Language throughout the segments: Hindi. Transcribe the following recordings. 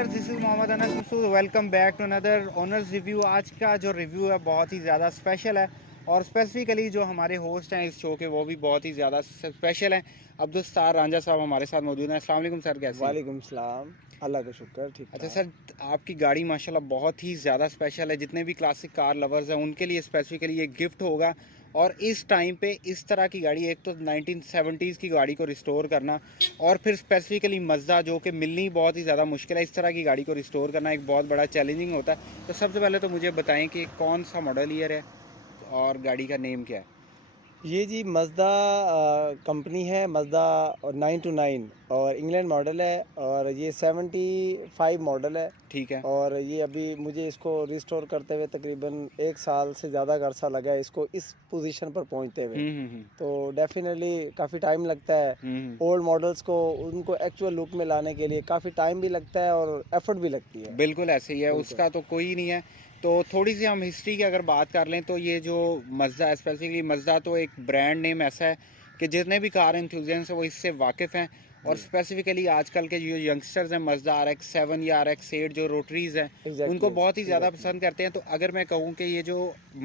Travellers, this is Mohammad Anas Masood. Welcome back to another owners review. आज का जो रिव्यू है बहुत ही ज़्यादा स्पेशल है और स्पेसिफिकली जो हमारे होस्ट हैं इस शो के वो भी बहुत ही ज़्यादा स्पेशल हैं। अब्दुल सत्तार रांझा साहब हमारे साथ मौजूद हैं। अस्सलाम वालेकुम सर, कैसे हैं? वालेकुम सलाम, अल्लाह का शुक्र, ठीक अच्छा ठाक। सर, आपकी गाड़ी माशाल्लाह बहुत ही ज़्यादा स्पेशल है। जितने भी क्लासिक कार लवर्स हैं उनके लिए स्पेसिफिकली ये गिफ्ट होगा। और इस टाइम पे इस तरह की गाड़ी, एक तो 1970s की गाड़ी को रिस्टोर करना और फिर स्पेसिफिकली मज़दा जो कि मिलनी बहुत ही ज़्यादा मुश्किल है, इस तरह की गाड़ी को रिस्टोर करना एक बहुत बड़ा चैलेंजिंग होता है। तो सबसे पहले तो मुझे बताएं कि कौन सा मॉडल ईयर है और गाड़ी का नेम क्या है? ये जी मज़दा कंपनी है, मज़दा और 929 और इंग्लैंड मॉडल है और ये 75 मॉडल है। ठीक है। और ये अभी मुझे इसको रिस्टोर करते हुए तकरीबन 1 साल से ज़्यादा का अरसा लगा है इसको इस पोजीशन पर पहुंचते हुए। हम्म। तो डेफिनेटली काफ़ी टाइम लगता है। हम्म। ओल्ड मॉडल्स को उनको एक्चुअल लुक में लाने के लिए काफ़ी टाइम भी लगता है और एफर्ट भी लगती है। बिल्कुल ऐसे ही है, बिल्कुल। उसका तो कोई नहीं है। तो थोड़ी सी हम हिस्ट्री की अगर बात कर लें तो ये जो मज़दा, स्पेसिफिकली मज़दा तो एक ब्रांड नेम ऐसा है कि जितने भी कार एंथुजियास्ट हैं वो इससे वाकिफ़ हैं। और जी। स्पेसिफिकली आजकल के जो यंगस्टर्स हैं मज़दा RX-7 या RX-8 जो रोटरीज़ हैं उनको एग्जैक्टली बहुत ही ज़्यादा एग्जैक्टली। पसंद करते हैं। तो अगर मैं कहूँ कि ये जो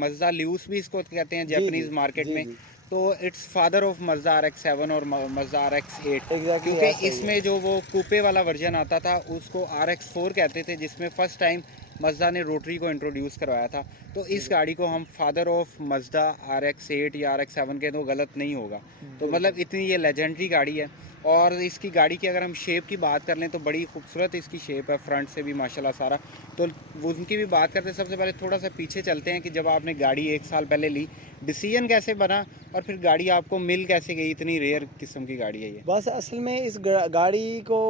मज़दा ल्यूस भी इसको कहते हैं जी जी जापानीज़ मार्केट जी में, जी तो it's father of Mazda RX-7 और मज़दा RX-8, एग्जैक्टली क्योंकि ऐसा ही है। इसमें जो वो कूपे वाला वर्जन आता था उसको RX-4 कहते थे, जिसमें फ़र्स्ट टाइम मज़दा ने रोटरी को इंट्रोड्यूस करवाया था। तो इस गाड़ी को हम फादर ऑफ मज़दा RX-8 या RX-7 के तो गलत नहीं होगा। तो बिल्कुल। मतलब इतनी ये लेजेंडरी गाड़ी है। और इसकी गाड़ी की अगर हम शेप की बात कर लें तो बड़ी खूबसूरत इसकी शेप है, फ्रंट से भी माशाल्लाह सारा। तो वो उनकी भी बात करते हैं। सबसे पहले थोड़ा सा पीछे चलते हैं कि जब आपने गाड़ी 1 साल पहले ली, डिसीजन कैसे बना और फिर गाड़ी आपको मिल कैसे गई? इतनी रेयर किस्म की गाड़ी है ये। बस असल में इस गाड़ी को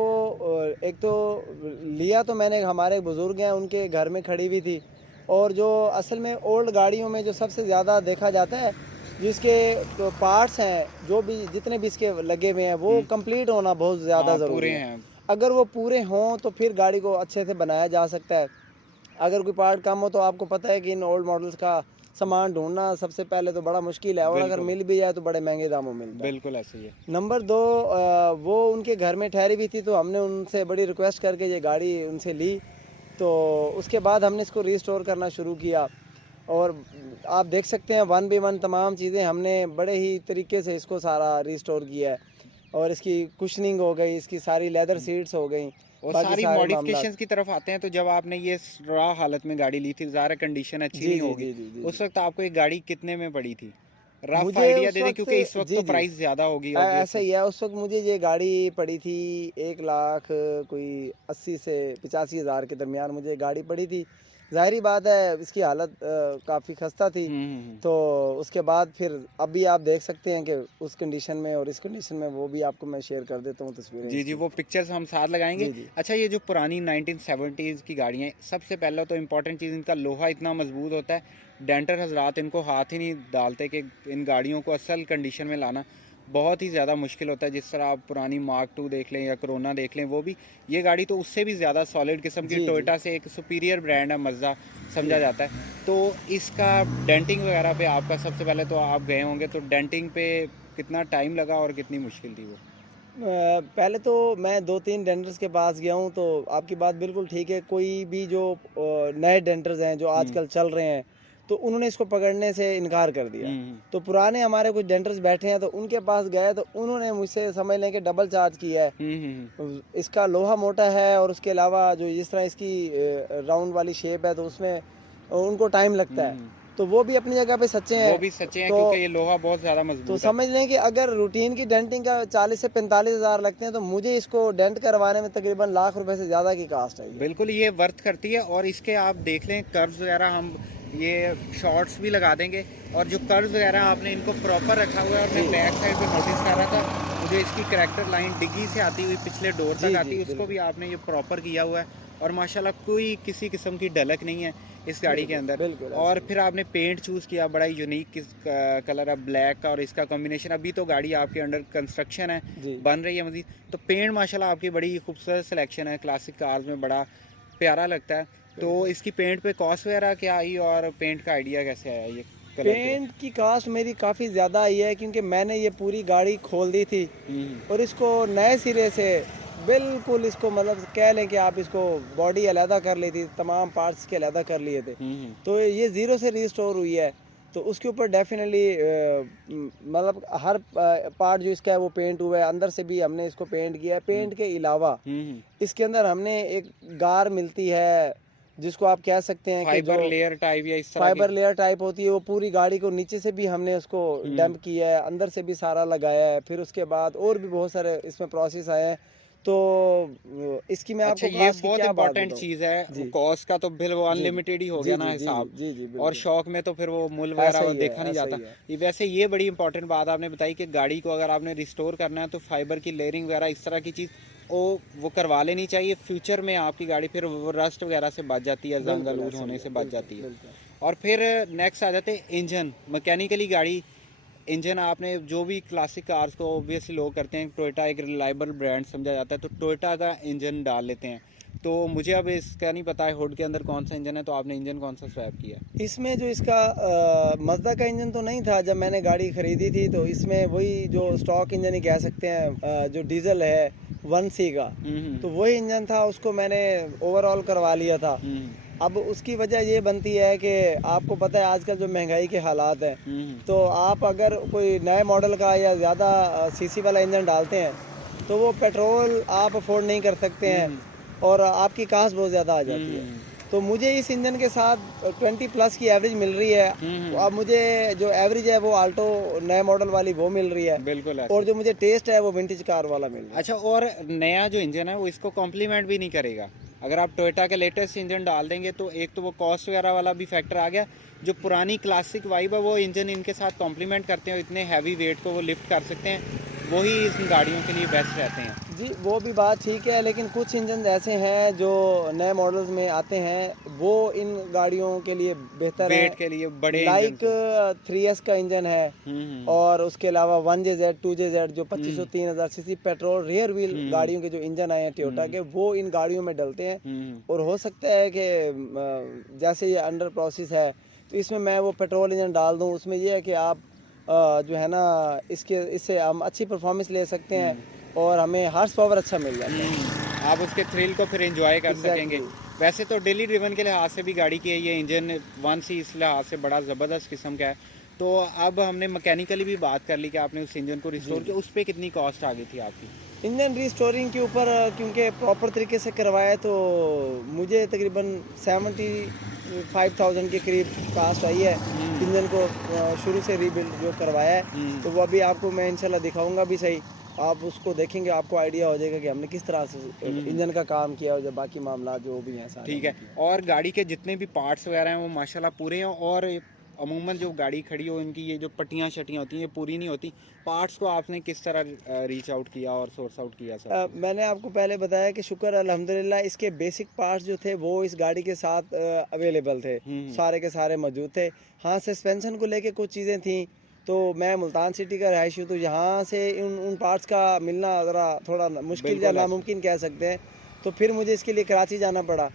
एक तो लिया तो मैंने, हमारे बुज़ुर्ग हैं उनके घर में खड़ी हुई थी। और जो असल में ओल्ड गाड़ियों में जो सबसे ज़्यादा देखा जाता है, जिसके तो पार्ट्स हैं जो भी जितने भी इसके लगे हुए हैं वो कंप्लीट होना बहुत ज़्यादा हाँ, ज़रूरी पूरे है। हैं। अगर वो पूरे हों तो फिर गाड़ी को अच्छे से बनाया जा सकता है। अगर कोई पार्ट कम हो तो आपको पता है कि इन ओल्ड मॉडल्स का सामान ढूंढना सबसे पहले तो बड़ा मुश्किल है, और अगर बिल्कुल मिल भी जाए तो बड़े महंगे दामों में मिलता है। बिल्कुल ऐसे ही है। नंबर 2, वो उनके घर में ठहरी हुई थी तो हमने उनसे बड़ी रिक्वेस्ट करके ये गाड़ी उनसे ली। तो उसके बाद हमने इसको रीस्टोर करना शुरू किया और आप देख सकते हैं 1 by 1 तमाम चीज़ें हमने बड़े ही तरीके से इसको सारा रीस्टोर किया है। और इसकी कुशनिंग हो गई, इसकी सारी लेदर सीट्स हो गई, और बाकी सारी सारे मामला। मॉडिफिकेशंस की तरफ आते हैं तो जब आपने ये रॉ हालत में गाड़ी ली थी, ज़ाहिर कंडीशन अच्छी जी नहीं जी होगी। जी जी जी उस जी वक्त आपको ये गाड़ी कितने में पड़ी थी? रफ मुझे आइडिया उस दे दें, वक्त, क्योंकि इस वक्त जी तो जी प्राइस ज़्यादा होगी ऐसा ऑब्वियसली। ही है। उस वक्त मुझे ये गाड़ी पड़ी थी 1 लाख कोई 80 से 85 हज़ार के दरमियान मुझे गाड़ी पड़ी थी। जाहिर बात है इसकी हालत काफ़ी खस्ता थी। हम्म। तो उसके बाद फिर अभी आप देख सकते हैं कि उस कंडीशन में और इस कंडीशन में, वो भी आपको मैं शेयर कर देता हूँ तस्वीरें जी जी, इसकी। वो पिक्चर्स हम साथ लगाएंगे। जी जी अच्छा, ये जो पुरानी 1970s की गाड़ियाँ हैं, सबसे पहला तो इम्पोर्टेंट चीज़, इनका लोहा इतना मजबूत होता है। डेंटर हजरात इनको हाथ ही नहीं डालते कि इन गाड़ियों को असल कंडीशन में लाना बहुत ही ज़्यादा मुश्किल होता है। जिस तरह आप पुरानी मार्क 2 देख लें या कोरोना देख लें, वो भी, ये गाड़ी तो उससे भी ज़्यादा सॉलिड किस्म की। जी जी टोयोटा से एक सुपीरियर ब्रांड है मज़दा, जी। समझा जाता है। तो इसका डेंटिंग वगैरह पे आपका, सबसे पहले तो आप गए होंगे, तो डेंटिंग पे कितना टाइम लगा और कितनी मुश्किल थी वो? पहले तो मैं 2-3 डेंटर्स के पास गया हूँ। तो आपकी बात बिल्कुल ठीक है। कोई भी जो नए डेंटर्स हैं जो हम्म आजकल चल रहे हैं, तो उन्होंने इसको पकड़ने से इनकार कर दिया। हम्म तो पुराने हमारे कुछ डेंटर्स बैठे हैं तो उनके पास गए तो उन्होंने मुझसे समझ लें कि डबल चार्ज किया है। इसका लोहा मोटा है और उसके अलावा जो जिस तरह इसकी राउंड वाली शेप है तो उसमें उनको टाइम लगता है। हम्म। तो वो भी अपनी जगह पे सच्चे वो हैं। भी सच्चे हैं, तो क्योंकि ये लोहा बहुत ज़्यादा तो मजबूत है। समझ लें कि अगर रूटीन की डेंटिंग का 40 से 45 हज़ार लगते हैं तो मुझे इसको डेंट करवाने में तकरीबन लाख रुपए से ज़्यादा की कास्ट है ये। बिल्कुल ये वर्थ करती है। और इसके आप देख लें कर्व्स वगैरह, हम ये शॉर्ट्स भी लगा देंगे। और जो कर्व्स वगैरह आपने इनको प्रॉपर रखा हुआ है, और मैं जी बैक साइड पे नोटिस कर रहा था, मुझे इसकी करैक्टर लाइन डिग्गी से आती हुई पिछले डोर जी तक जी आती है, उसको भी बिल्कुल आपने ये प्रॉपर किया हुआ है। और माशाल्लाह कोई किसी किस्म की ढलक नहीं है इस गाड़ी के बिल्कुल अंदर। बिल्कुल ऐसे और ही। फिर आपने पेंट चूज़ किया, बड़ा यूनिक कलर है, ब्लैक का और इसका कॉम्बिनेशन। अभी तो गाड़ी आपके अंडर कंस्ट्रक्शन है, जी बन रही है मजीद। तो पेंट माशाल्लाह आपकी बड़ी खूबसूरत सिलेक्शन है, क्लासिक कार्स में बड़ा प्यारा लगता है। तो बिल्कुल। इसकी पेंट पे कॉस्ट वगैरह क्या आई और पेंट का आइडिया कैसे आया ये कलर के? पेंट की कास्ट मेरी काफ़ी ज़्यादा आई है क्योंकि मैंने ये पूरी गाड़ी खोल दी थी हम्म और इसको नए सिरे से बिल्कुल इसको मतलब कह लें कि आप इसको बॉडी अलहदा कर ली थी, तमाम पार्ट्स के अलहदा कर लिए थे, तो ये ज़ीरो से रिस्टोर हुई है। तो उसके ऊपर डेफिनेटली मतलब हर पार्ट जो इसका है वो पेंट हुआ है, अंदर से भी हमने इसको पेंट किया है। पेंट के अलावा इसके अंदर हमने एक गार मिलती है जिसको आप कह सकते हैं कि जो फाइबर लेयर टाइप या इस तरह फाइबर लेयर टाइप होती है, वो पूरी गाड़ी को नीचे से भी हमने उसको डंप किया है, अंदर से भी सारा लगाया है। फिर उसके बाद और भी बहुत सारे इसमें प्रोसेस आए हैं। तो इसकी मैं अच्छा, आपको ये खास की बहुत क्या बात इंपॉर्टेंट बताऊं? चीज है। जी कॉस्ट का तो फिर वो जी अनलिमिटेड ही हो जी गया जी ना जी हिसाब, जी जी और बिल्कुल शौक में तो फिर वो मूल ऐसा वगैरह वो ही देखा है, नहीं ऐसा जाता। ही है। ये वैसे ये बड़ी इंपॉर्टेंट बात आपने बताई कि गाड़ी को अगर आपने रिस्टोर करना है तो फाइबर की लेयरिंग वगैरह इस तरह की चीज़ वो करवा लेनी चाहिए। फ्यूचर में आपकी गाड़ी फिर वो रस्ट वगैरह से बच जाती है, जंग बिल्कुल आलूद ऐसा ही होने है, से बच बिल्कुल जाती है। बिल्कुल। और फिर नेक्स्ट आ जाते हैं इंजन, मैकेनिकली गाड़ी इंजन। आपने जो भी क्लासिक कार्स को ऑब्वियसली लोग करते हैं, टोयोटा एक रिलायबल ब्रांड समझा जाता है, तो टोयोटा का इंजन डाल लेते हैं। तो मुझे अब इसका नहीं पता है हुड के अंदर कौन सा इंजन है, तो आपने इंजन कौन सा स्वैप किया? इसमें जो इसका मज़दा का इंजन तो नहीं था जब मैंने गाड़ी खरीदी थी, तो इसमें वही जो स्टॉक इंजन ही कह सकते हैं, जो डीजल है 1C का, तो वही इंजन था, उसको मैंने ओवरऑल करवा लिया था। अब उसकी वजह ये बनती है कि आपको पता है आजकल जो महंगाई के हालात हैं, तो आप अगर कोई नए मॉडल का या ज़्यादा सीसी वाला इंजन डालते हैं तो वो पेट्रोल आप अफोर्ड नहीं कर सकते हैं और आपकी कास्ट बहुत ज़्यादा आ जाती है। तो मुझे इस इंजन के साथ 20 प्लस की एवरेज मिल रही है। तो अब मुझे जो एवरेज है वो आल्टो नए मॉडल वाली वो मिल रही है, बिल्कुल ऐसे। और जो मुझे टेस्ट है वो विंटेज कार वाला मिल रहा है। अच्छा, और नया जो इंजन है वो इसको कॉम्प्लीमेंट भी नहीं करेगा। अगर आप टोयोटा के लेटेस्ट इंजन डाल देंगे तो एक तो वो कॉस्ट वगैरह वाला भी फैक्टर आ गया, जो पुरानी क्लासिक वाइब है वो इंजन इनके साथ कॉम्प्लीमेंट करते हैं, इतने हैवी वेट को वो लिफ्ट कर सकते हैं, वही इस गाड़ियों के लिए बेस्ट रहते हैं। जी वो भी बात ठीक है, लेकिन कुछ इंजन ऐसे हैं जो नए मॉडल्स में आते हैं वो इन गाड़ियों के लिए बेहतर है, वेट के लिए बड़े लाइक 3S का इंजन है, और उसके अलावा 1JZ 2JZ जो 2500 3000 सीसी पेट्रोल रियर व्हील गाड़ियों के जो इंजन आए हैं टोयोटा के, वो इन गाड़ियों में डलते हैं। और हो सकता है कि जैसे ये अंडर प्रोसेस है तो इसमें मैं वो पेट्रोल इंजन डाल दूं। उसमें ये है कि आप जो है ना इससे हम अच्छी परफॉर्मेंस ले सकते हैं और हमें हार्स पावर अच्छा मिल जाता है। आप उसके थ्रिल को फिर एंजॉय कर सकेंगे। वैसे तो डेली ड्रिवन के लिहाज से भी गाड़ी की है ये इंजन 1C, इस लिहाज से बड़ा ज़बरदस्त किस्म का है। तो अब हमने मैकेनिकली भी बात कर ली कि आपने उस इंजन को रिस्टोर किया, उस पर कितनी कॉस्ट आ गई थी आपकी? इंजन रिस्टोरिंग के ऊपर क्योंकि प्रॉपर तरीके से करवाया तो मुझे तकरीबन 75,000 के करीब कास्ट आई है इंजन को शुरू से रीबिल्ड जो करवाया है। तो वो अभी आपको मैं इंशाल्लाह दिखाऊंगा भी सही, आप उसको देखेंगे आपको आइडिया हो जाएगा कि हमने किस तरह से इंजन का काम किया और जो बाकी मामला जो भी हैं सारे। ठीक है। और गाड़ी के जितने भी पार्ट्स वगैरह हैं वो माशाल्लाह पूरे हैं, और अमूमन जो गाड़ी खड़ी हो इनकी ये जो पट्टियाँ शटियाँ होती हैं ये पूरी नहीं होती। पार्ट्स को आपने किस तरह रीच आउट किया और सोर्स आउट किया सर? मैंने आपको पहले बताया कि शुक्र अल्हम्दुलिल्लाह इसके बेसिक पार्ट्स जो थे वो इस गाड़ी के साथ अवेलेबल थे, सारे के सारे मौजूद थे। हाँ, सस्पेंशन को लेके कुछ चीज़ें थी, तो मैं मुल्तान सिटी का रहायशी हूँ, तो यहाँ से उन पार्ट्स का मिलना ज़रा थोड़ा मुश्किल या नामुमकिन कह सकते हैं। तो फिर मुझे इसके लिए कराची जाना पड़ा,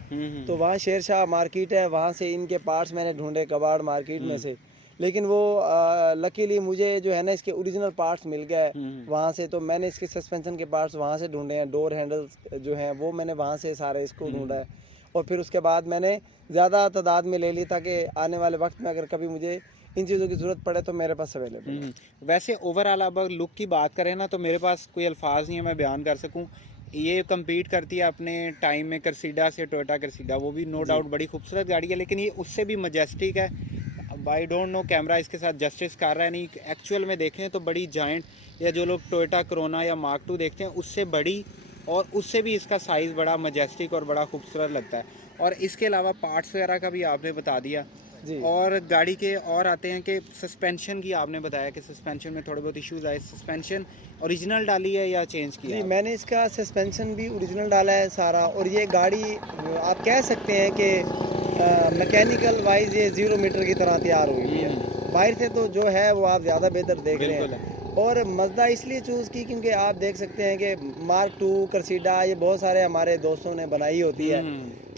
तो वहाँ शेर शाह मार्केट है, वहाँ से इनके पार्ट्स मैंने ढूंढे कबाड़ मार्केट में से, लेकिन वो लकीली मुझे जो है ना इसके ओरिजिनल पार्ट्स मिल गए वहाँ से। तो मैंने इसके सस्पेंशन के पार्ट्स वहाँ से ढूंढे हैं, डोर हैंडल्स जो हैं वो मैंने वहाँ से सारे इसको ढूंढा है, और फिर उसके बाद मैंने ज़्यादा तादाद में ले ली ताकि आने वाले वक्त में अगर कभी मुझे इन चीज़ों की ज़रूरत पड़े तो मेरे पास अवेलेबल है। वैसे ओवरऑल अब लुक की बात करें ना तो मेरे पास कोई अल्फाज नहीं है मैं बयान कर सकूं। ये कम्पीट करती है अपने टाइम में करसीडा से, टोयोटा करसीडा, वो भी नो डाउट बड़ी खूबसूरत गाड़ी है, लेकिन ये उससे भी मजेस्टिक है। आई डोंट नो कैमरा इसके साथ जस्टिस कर रहा है नहीं, एक्चुअल में देखें तो बड़ी जायंट, या जो लोग टोयोटा कोरोना या मार्क 2 देखते हैं उससे बड़ी, और उससे भी इसका साइज़ बड़ा मजेस्टिक और बड़ा खूबसूरत लगता है। और इसके अलावा पार्ट्स वगैरह का भी आपने बता दिया जी। और गाड़ी के और आते हैं कि सस्पेंशन की आपने बताया कि सस्पेंशन में थोड़े बहुत इश्यूज आए। सस्पेंशन ओरिजिनल डाली है या चेंज किया? जी, मैंने इसका सस्पेंशन भी ओरिजिनल डाला है सारा, और ये गाड़ी आप कह सकते हैं कि मैकेनिकल वाइज ये 0 मीटर की तरह तैयार हुई है। बाहर से तो जो है वो आप ज़्यादा बेहतर देख रहे हैं। और मज़दा इसलिए चूज़ की क्योंकि आप देख सकते हैं कि मार्क 2 करसीडा ये बहुत सारे हमारे दोस्तों ने बनाई होती है,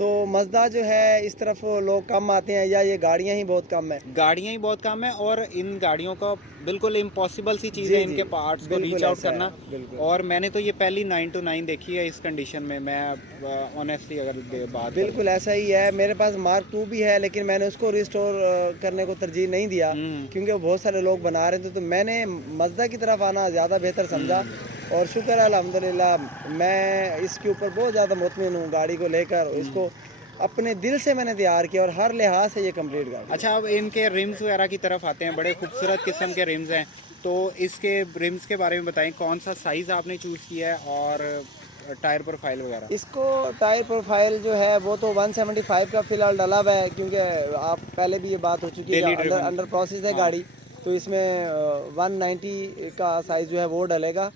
तो मज़दा जो है इस तरफ लोग कम आते हैं या ये गाड़ियाँ ही बहुत कम है? गाड़ियाँ ही बहुत कम है और इन गाड़ियों का बिल्कुल इम्पॉसिबल सी चीज़ जी, है जी। इनके पार्ट्स को बिल्कुल रीच आउट ऐसा है, करना। बिल्कुल। और मैंने तो ये पहली 9 to 9 देखी है इस कंडीशन में, मैं ऑनेस्टली अगर बात करूँ। बिल्कुल ऐसा ही है। मेरे पास मार्क 2 भी है, लेकिन मैंने उसको रिस्टोर करने को तरजीह नहीं दिया, हम्म, क्योंकि वो बहुत सारे लोग बना रहे थे। तो मैंने मज़दा की तरफ आना ज़्यादा बेहतर समझा, हम्म, और शुक्र है अल्हम्दुलिल्लाह, मैं इसके ऊपर बहुत ज़्यादा मुतमिन हूँ गाड़ी को लेकर। इसको अपने दिल से मैंने तैयार किया और हर लिहाज से ये कंप्लीट गाड़ी है। अच्छा, अब इनके रिम्स वगैरह की तरफ आते हैं, बड़े खूबसूरत किस्म के रिम्स हैं। तो इसके रिम्स के बारे में बताएं, कौन सा साइज़ आपने चूज़ किया है और टायर प्रोफाइल वगैरह। इसको टायर प्रोफाइल जो है वो तो 175 का फ़िलहाल डला हुआ है, क्योंकि आप पहले भी ये बात हो चुकी है कि daily under driven. Under process है हाँ। गाड़ी। तो इसमें 190 का साइज़ जो है वो डलेगा।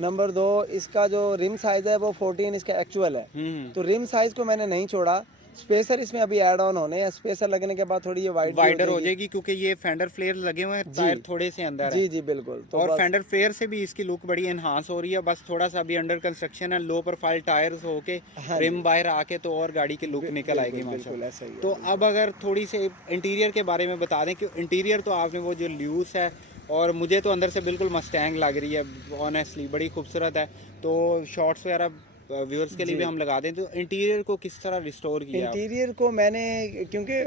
नंबर 2, इसका जो रिम साइज़ है वो 14 इसका एक्चुअल है। तो रिम साइज़ को मैंने नहीं छोड़ा। स्पेसर इसमें अभी ऐड ऑन होने हैं। स्पेसर लगने के बाद थोड़ी ये वाइड भी हो वाइडर हो जाएगी। जाएगी क्योंकि ये फेंडर फ्लेयर लगे हुए हैं, जी, टायर थोड़े से अंदर है। जी, जी, बिल्कुल। तो और बस फेंडर फ्लेयर से भी इसकी लुक बड़ी इन्हांस हो रही है, बस थोड़ा सा अभी अंडर कंस्ट्रक्शन है। लो प्रोफाइल टायर्स होके हाँ रिम जी, बाहर आके तो और गाड़ी की लुक निकल आएगी बिल्कुल, बिल्कुल माशाल्लाह। ऐसा ही है, तो बिल्कुल। अब अगर थोड़ी से इंटीरियर के बारे में बता दें कि इंटीरियर तो आपने वो जो ल्यूस है, और मुझे तो अंदर से बिल्कुल मस्टैंग लग रही है ऑनेस्टली, बड़ी खूबसूरत है। तो शॉर्ट्स वगैरह व्यूअर्स के लिए भी जी। हम लगा दें, तो इंटीरियर को किस तरह रिस्टोर किया आप। इंटीरियर को मैंने, क्योंकि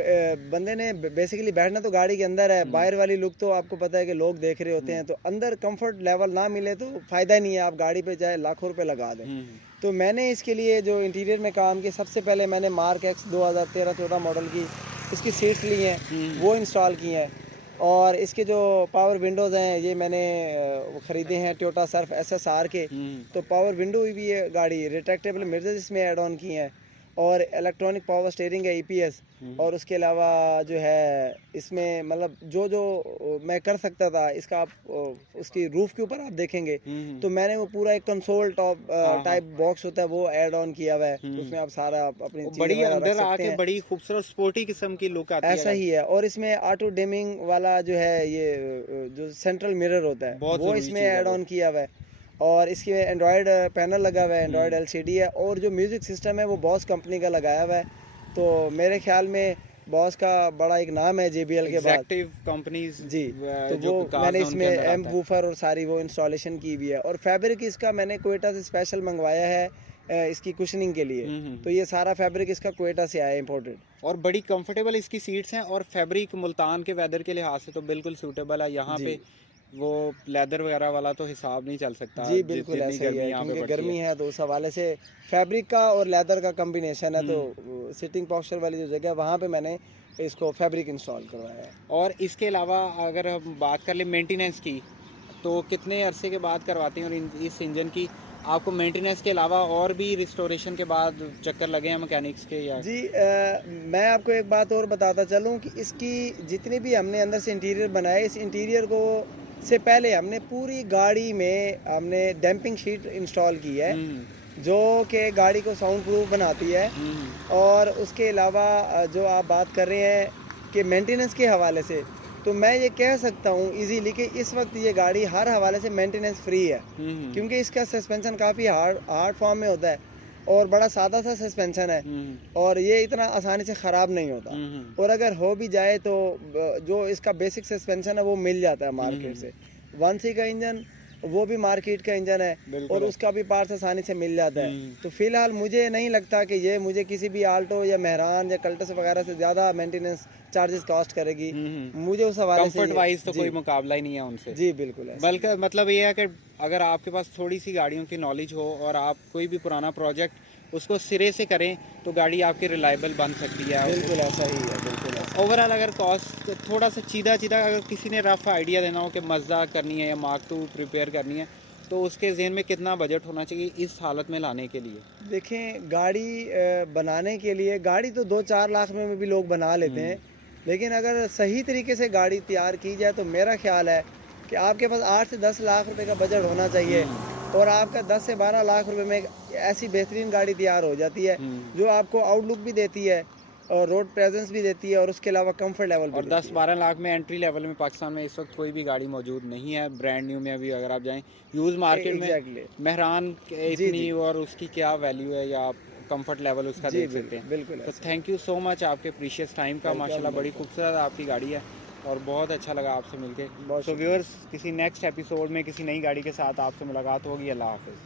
बंदे ने बेसिकली बैठना तो गाड़ी के अंदर है, बाहर वाली लुक तो आपको पता है कि लोग देख रहे होते हैं, तो अंदर कंफर्ट लेवल ना मिले तो फ़ायदा नहीं है, आप गाड़ी पे चाहे लाखों रुपए लगा दें। हम्म, तो मैंने इसके लिए जो इंटीरियर में काम किया, सबसे पहले मैंने मार्क एक्स 2013-14 मॉडल की इसकी सीट्स ली हैं, वो इंस्टॉल की हैं। और इसके जो पावर विंडोज़ हैं ये मैंने ख़रीदे हैं टोयोटा सर्फ SSR के। हम्म, तो पावर विंडो भी ये गाड़ी रिट्रैक्टेबल मिरर्स इसमें ऐड ऑन की हैं, और इलेक्ट्रॉनिक पावर स्टीयरिंग है EPS। और उसके अलावा जो है इसमें मतलब जो जो मैं कर सकता था इसका, आप उसकी रूफ़ के ऊपर आप देखेंगे तो मैंने वो पूरा एक कंसोल टॉप हाँ, हाँ। टाइप बॉक्स होता है वो ऐड ऑन किया हुआ है। उसमें आप सारा अपनी चीज़ें बड़ी वगैरह रख अंदर सकते आके हैं। बड़ी खूबसूरत स्पोर्टी किस्म की लुक आती है ऐसा गाड़ी। ही है। और इसमें ऑटो डिमिंग वाला जो है ये जो सेंट्रल मिरर होता है बहुत वो ज़रूरी इसमें चीज़ है ऐड वो। ऑन किया हुआ है। और इसके एंड्रॉयड पैनल लगा हुआ है, एंड्रॉयड LCD है, और जो म्यूज़िक सिस्टम है वो बॉस कंपनी का लगाया हुआ है। तो मेरे ख्याल में बॉस का बड़ा एक नाम है JBL के बाद। एग्जैक्टिव कंपनीज जी, तो जो वो कार्स मैंने हैं इसमें उनके अंदर एम्प आता है। वूफर और सारी वो इंस्टॉलेशन की हुई है। और फैब्रिक इसका मैंने क्वेटा से स्पेशल मंगवाया है इसकी कुशनिंग के लिए। तो ये सारा फैब्रिक इसका क्वेटा से आया इम्पोर्टेड। और बड़ी कंफर्टेबल इसकी सीट्स हैं, और फैब्रिक मुल्तान के वेदर के लिहाज से तो बिल्कुल सूटेबल है। यहाँ जी, पे वो लेदर वगैरह वाला तो हिसाब नहीं चल सकता, जी, बिल्कुल जितनी ऐसा ही गर्मी है, यहाँ पे क्योंकि पड़ती गर्मी है। है तो उस हवाले से फैब्रिक का और लेदर का कॉम्बिनेशन है, तो सिटिंग पोस्चर वाली जो जगह है वहाँ पे मैंने इसको फैब्रिक इंस्टॉल करवाया है। और इसके अलावा अगर हम बात कर ले मेंटेनेंस की, तो कितने अरसे के बाद करवाते हैं, और इस इंजन की आपको मेंटेनेंस के अलावा और भी रिस्टोरेशन के बाद चक्कर लगे हैं मैकेनिक्स के या। जी, मैं आपको एक बात और बताता चलूँ कि इसकी जितनी भी हमने अंदर से इंटीरियर बनाए, इस इंटीरियर को से पहले हमने पूरी गाड़ी में हमने डैम्पिंग शीट इंस्टॉल की है, जो कि गाड़ी को साउंड प्रूफ बनाती है। और उसके अलावा जो आप बात कर रहे हैं कि मेंटेनेंस के हवाले से, तो मैं ये कह सकता हूँ इजीली कि इस वक्त ये गाड़ी हर हवाले से मेंटेनेंस फ्री है, क्योंकि इसका सस्पेंशन काफ़ी हार्ड फॉर्म में होता है और बड़ा सादा सा सस्पेंशन है, और ये इतना आसानी से ख़राब नहीं होता। और अगर हो भी जाए तो जो इसका बेसिक सस्पेंशन है वो मिल जाता है मार्केट से। 1C का इंजन, वो भी मार्केट का इंजन है, और बिल्कुल। उसका भी पार्ट्स आसानी से मिल जाता है। तो फिलहाल मुझे नहीं लगता कि ये मुझे किसी भी आल्टो या मेहरान या कल्टस वगैरह से ज़्यादा मेंटेनेंस चार्जेस कॉस्ट करेगी। मुझे उस हवाले से कंफर्ट वाइज तो जी, कोई मुकाबला ही नहीं है उनसे। जी, बिल्कुल ऐसा। बल्कि मतलब ये है कि अगर आपके पास थोड़ी सी गाड़ियों की नॉलेज हो और आप कोई भी पुराना प्रोजेक्ट उसको सिरे से करें तो गाड़ी आपकी रिलायबल बन सकती है। बिल्कुल ऐसा ही है, बिल्कुल ऐसा। ओवरऑल अगर कॉस्ट थोड़ा सा सीधा अगर किसी ने रफ आइडिया देना हो कि मज़दा करनी है या मार्क 2 प्रिपेयर करनी है, तो उसके जहन में कितना बजट होना चाहिए इस हालत में लाने के लिए। देखें, गाड़ी बनाने के लिए गाड़ी तो 2-4 लाख में भी लोग बना लेते हैं, लेकिन अगर सही तरीके से गाड़ी तैयार की जाए तो मेरा ख्याल है कि आपके पास 8 से 10 लाख रुपए का बजट होना चाहिए, और आपका 10 से 12 लाख रुपए में एक ऐसी बेहतरीन गाड़ी तैयार हो जाती है जो आपको आउटलुक भी देती है और रोड प्रेजेंस भी देती है, और उसके अलावा कंफर्ट लेवल भी और देती है। 10-12 लाख में एंट्री लेवल में पाकिस्तान में इस वक्त कोई भी गाड़ी मौजूद नहीं है। ब्रांड न्यू में अभी अगर आप जाएं यूज़ मार्केट में एग्जैक्टली। मेहरान जी, इतनी जी। और उसकी क्या वैल्यू है, या आप कंफर्ट लेवल उसका जी, देख सकते हैं। बिल्कुल तो ऐसा। थैंक यू सो मच आपके प्रीशियस टाइम का। वेलकम, माशाल्लाह बड़ी वेलकम। खूबसूरत आपकी गाड़ी है और बहुत अच्छा लगा आपसे मिलके। बहुत सो शुक्रिया। व्यूअर्स, किसी नेक्स्ट एपिसोड में किसी नई गाड़ी के साथ आपसे मुलाकात होगी। अल्लाह हाफ़िज़।